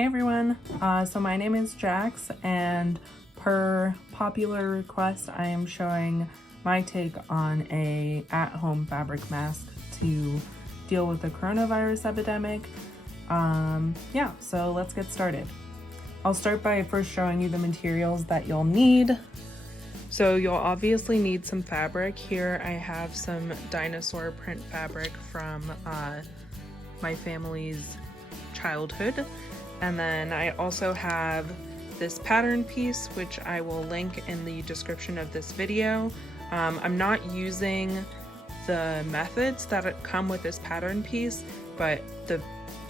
Hey everyone, so my name is Jax, and per popular request I am showing my take on a at-home fabric mask to deal with the coronavirus epidemic. Yeah, so let's get started. I'll start by first showing you the materials that you'll need. So you'll obviously need some fabric. Here I have some dinosaur print fabric from my family's childhood. And then I also have this pattern piece, which I will link in the description of this video. I'm not using the methods that come with this pattern piece, but the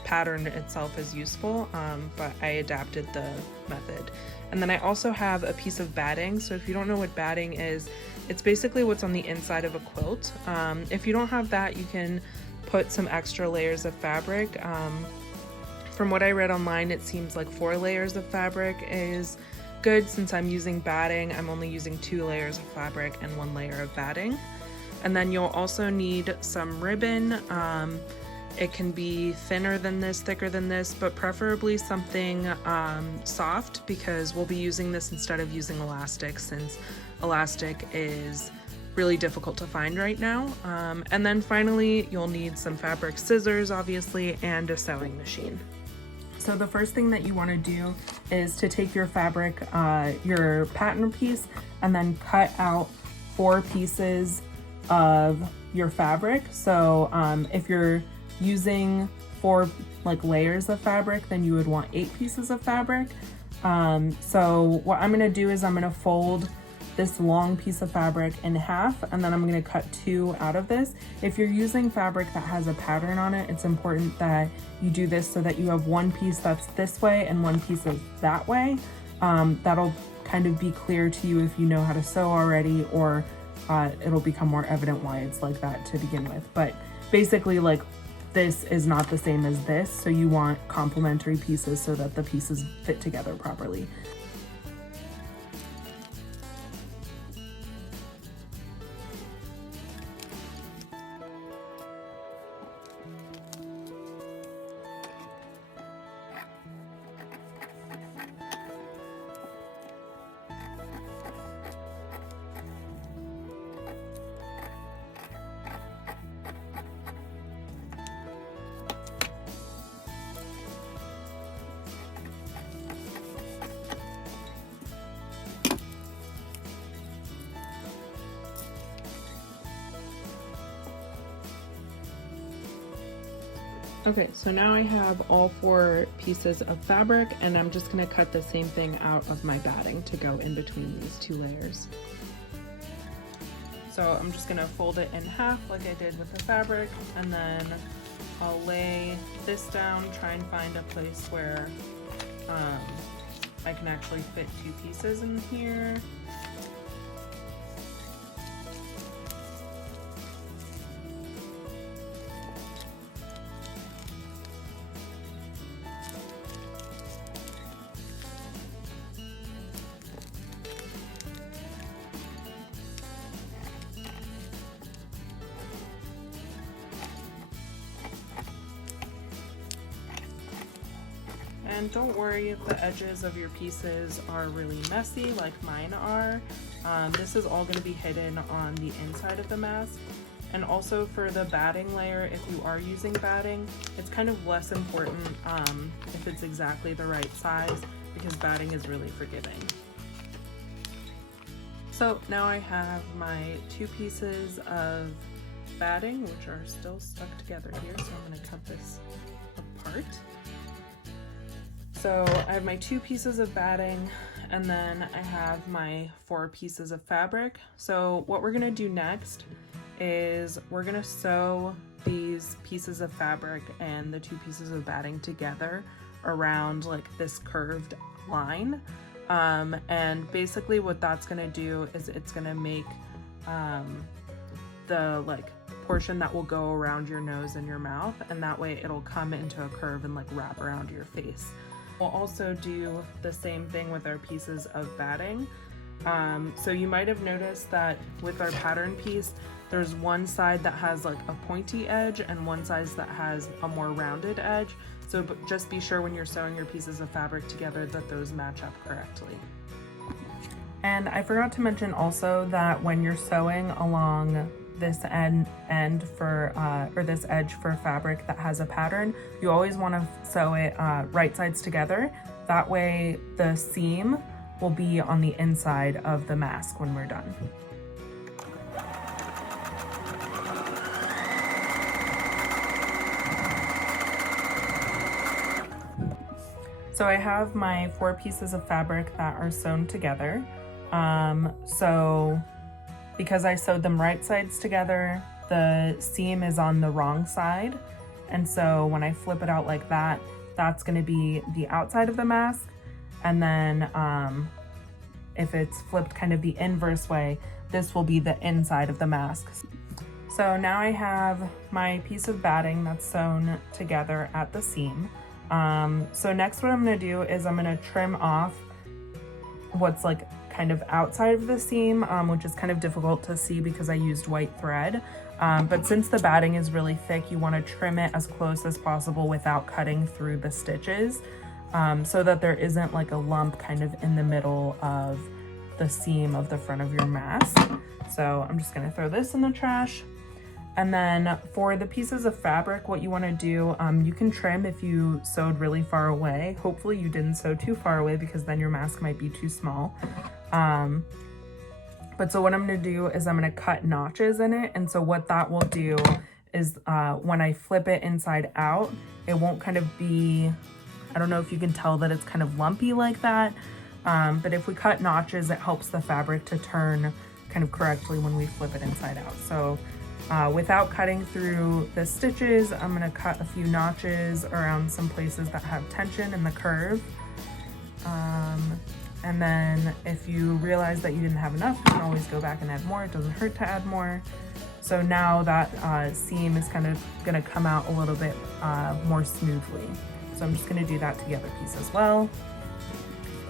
pattern itself is useful, but I adapted the method. And then I also have a piece of batting. So if you don't know what batting is, it's basically what's on the inside of a quilt. If you don't have that, you can put some extra layers of fabric. From what I read online, it seems like 4 layers of fabric is good. Since I'm using batting, I'm only using 2 layers of fabric and 1 layer of batting. And then you'll also need some ribbon. It can be thinner than this, thicker than this, but preferably something soft, because we'll be using this instead of using elastic, since elastic is really difficult to find right now. And then finally, you'll need some fabric scissors, obviously, and a sewing machine. So the first thing that you want to do is to take your fabric, your pattern piece, and then cut out 4 pieces of your fabric. So if you're using 4 layers of fabric, then you would want 8 pieces of fabric. So what I'm going to do is I'm going to fold this long piece of fabric in half, and then I'm going to cut 2 out of this. If you're using fabric that has a pattern on it, it's important that you do this so that you have 1 piece that's this way and 1 piece is that way. That'll kind of be clear to you if you know how to sew already, or it'll become more evident why it's like that to begin with. But basically, this is not the same as this, so you want complementary pieces so that the pieces fit together properly. Okay, so now I have all 4 pieces of fabric, and I'm just going to cut the same thing out of my batting to go in between these 2 layers. So I'm just going to fold it in half like I did with the fabric, and then I'll lay this down, try and find a place where I can actually fit 2 pieces in here. And don't worry if the edges of your pieces are really messy like mine are. This is all going to be hidden on the inside of the mask. And also for the batting layer, if you are using batting, it's kind of less important if it's exactly the right size, because batting is really forgiving. So now I have my 2 pieces of batting, which are still stuck together here, so I'm going to cut this apart. So I have my 2 pieces of batting, and then I have my 4 pieces of fabric. So what we're gonna do next is we're gonna sew these pieces of fabric and the 2 pieces of batting together around this curved line. And basically what that's gonna do is it's gonna make the portion that will go around your nose and your mouth, and that way it'll come into a curve and wrap around your face. We'll also do the same thing with our pieces of batting. So you might have noticed that with our pattern piece, there's one side that has a pointy edge and one side that has a more rounded edge. So just be sure when you're sewing your pieces of fabric together that those match up correctly. And I forgot to mention also that when you're sewing along this end for, or this edge for fabric that has a pattern, you always want to sew it right sides together. That way the seam will be on the inside of the mask when we're done. So I have my 4 pieces of fabric that are sewn together. So because I sewed them right sides together, the seam is on the wrong side. And so when I flip it out like that, that's gonna be the outside of the mask. And then if it's flipped kind of the inverse way, this will be the inside of the mask. So now I have my piece of batting that's sewn together at the seam. So next what I'm gonna do is I'm gonna trim off what's like kind of outside of the seam, which is kind of difficult to see because I used white thread. But since the batting is really thick, you wanna trim it as close as possible without cutting through the stitches, so that there isn't like a lump kind of in the middle of the seam of the front of your mask. So I'm just gonna throw this in the trash. And then for the pieces of fabric, what you want to do, you can trim if you sewed really far away. Hopefully you didn't sew too far away because then your mask might be too small. But so what I'm going to do is I'm going to cut notches in it. And so what that will do is when I flip it inside out, it won't kind of be, I don't know if you can tell that it's kind of lumpy like that. But if we cut notches, it helps the fabric to turn kind of correctly when we flip it inside out. So without cutting through the stitches, I'm going to cut a few notches around some places that have tension in the curve. And then if you realize that you didn't have enough, you can always go back and add more. It doesn't hurt to add more. So now that seam is kind of going to come out a little bit more smoothly. So I'm just going to do that to the other piece as well.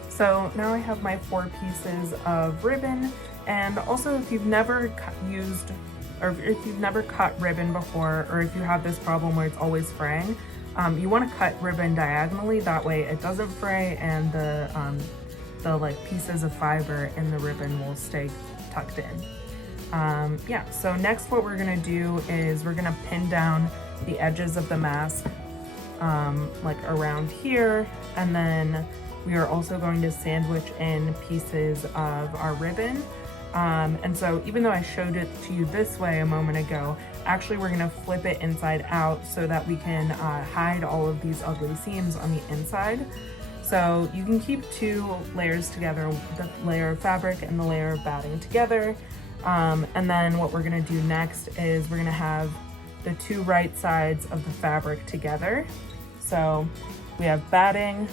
So now I have my 4 pieces of ribbon. And also if you've never used or if you've never cut ribbon before, or if you have this problem where it's always fraying, you want to cut ribbon diagonally. That way it doesn't fray and the like pieces of fiber in the ribbon will stay tucked in. Yeah, so next what we're gonna do is we're gonna pin down the edges of the mask like around here, and then we are also going to sandwich in pieces of our ribbon. And so even though I showed it to you this way a moment ago, actually we're gonna flip it inside out so that we can hide all of these ugly seams on the inside. So you can keep 2 layers together, the layer of fabric and the layer of batting together. And then what we're gonna do next is we're gonna have the 2 right sides of the fabric together. So we have batting,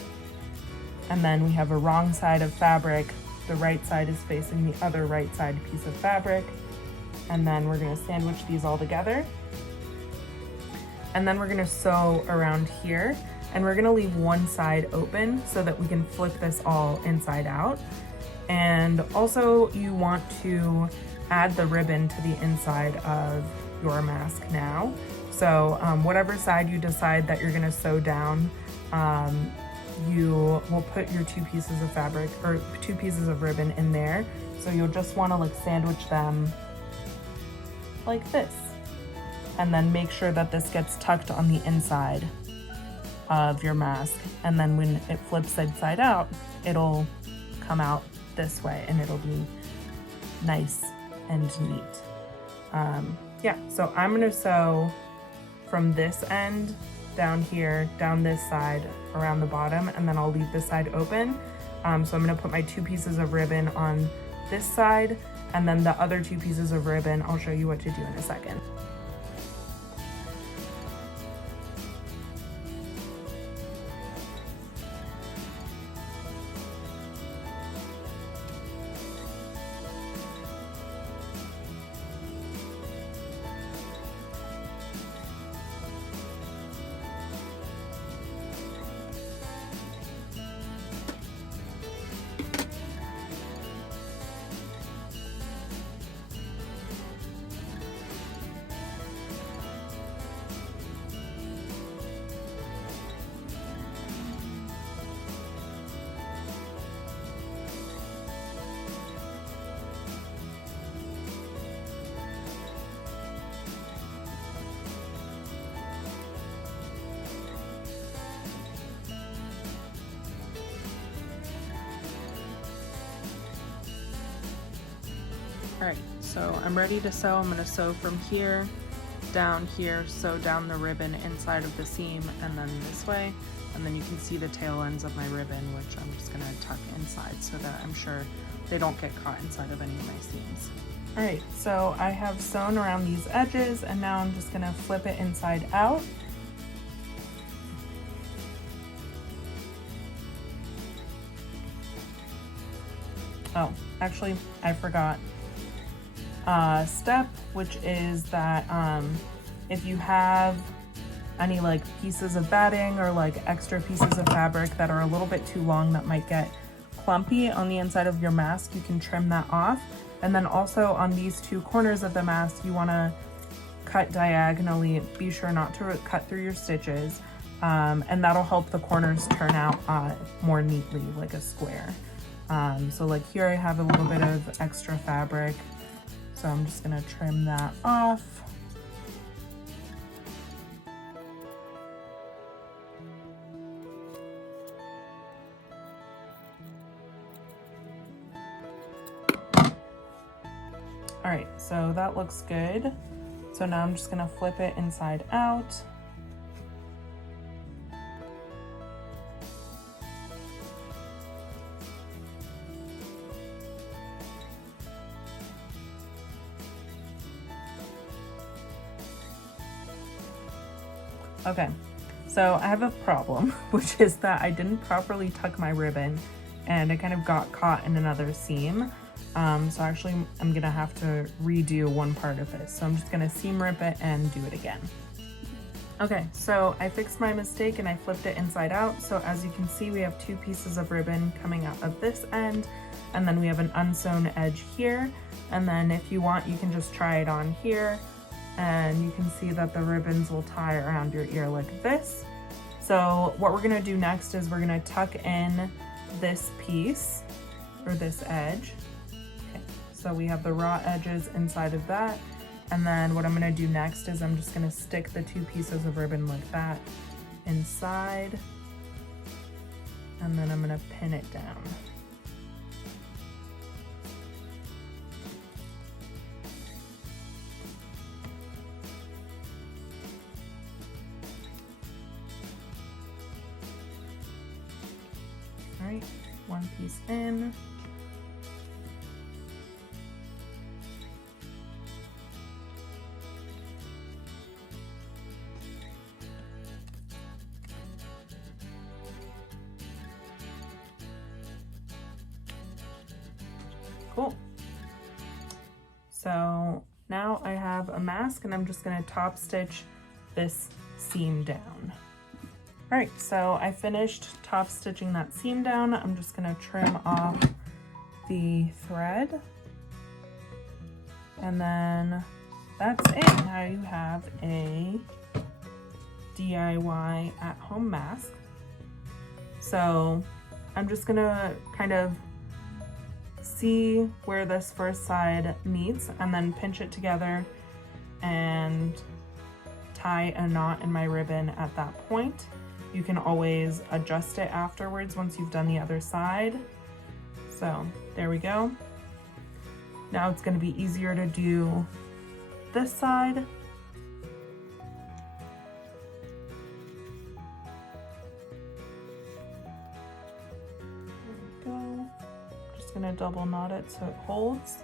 and then we have a wrong side of fabric. The right side is facing the other right side piece of fabric. And then we're gonna sandwich these all together. And then we're gonna sew around here, and we're gonna leave one side open so that we can flip this all inside out. And also you want to add the ribbon to the inside of your mask now. So whatever side you decide that you're gonna sew down, you will put your 2 pieces of fabric or 2 pieces of ribbon in there. So you'll just want to like sandwich them like this, and then make sure that this gets tucked on the inside of your mask. And then when it flips inside out, it'll come out this way and it'll be nice and neat. Yeah, so I'm gonna sew from this end down here, down this side, around the bottom, and then I'll leave this side open. So I'm gonna put my 2 pieces of ribbon on this side, and then the other 2 pieces of ribbon, I'll show you what to do in a second. All right, so I'm ready to sew. I'm gonna sew from here, down here, sew down the ribbon inside of the seam, and then this way. And then you can see the tail ends of my ribbon, which I'm just gonna tuck inside so that I'm sure they don't get caught inside of any of my seams. All right, so I have sewn around these edges, and now I'm just gonna flip it inside out. Oh, actually, I forgot step, which is that if you have any like pieces of batting or like extra pieces of fabric that are a little bit too long that might get clumpy on the inside of your mask, you can trim that off. And then also on these two corners of the mask, you want to cut diagonally. Be sure not to cut through your stitches, and that'll help the corners turn out more neatly, like a square. So like here I have a little bit of extra fabric, so I'm just gonna trim that off. All right, so that looks good. So now I'm just gonna flip it inside out. Okay, so I have a problem, which is that I didn't properly tuck my ribbon and it kind of got caught in another seam. So actually I'm gonna have to redo one part of this. So I'm just gonna seam rip it and do it again. Okay, so I fixed my mistake and I flipped it inside out. So as you can see, we have two pieces of ribbon coming out of this end, and then we have an unsewn edge here. And then if you want, you can just try it on here, and you can see that the ribbons will tie around your ear like this. So what we're gonna do next is we're gonna tuck in this piece, or this edge. Okay, so we have the raw edges inside of that. And then what I'm gonna do next is I'm just gonna stick the two pieces of ribbon like that inside, and then I'm gonna pin it down. All right, one piece in. Cool. So now I have a mask, and I'm just gonna top stitch this seam down. All right, so I finished top stitching that seam down. I'm just gonna trim off the thread, and then that's it. Now you have a DIY at-home mask. So I'm just gonna kind of see where this first side meets and then pinch it together and tie a knot in my ribbon at that point. You can always adjust it afterwards once you've done the other side. So there we go. Now it's going to be easier to do this side. There we go. Just going to double knot it so it holds.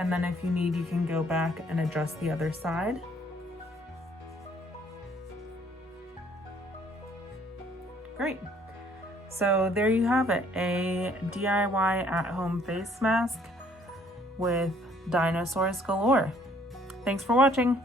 And then if you need, you can go back and adjust the other side. Great. So there you have it, a DIY at-home face mask with dinosaurs galore. Thanks for watching.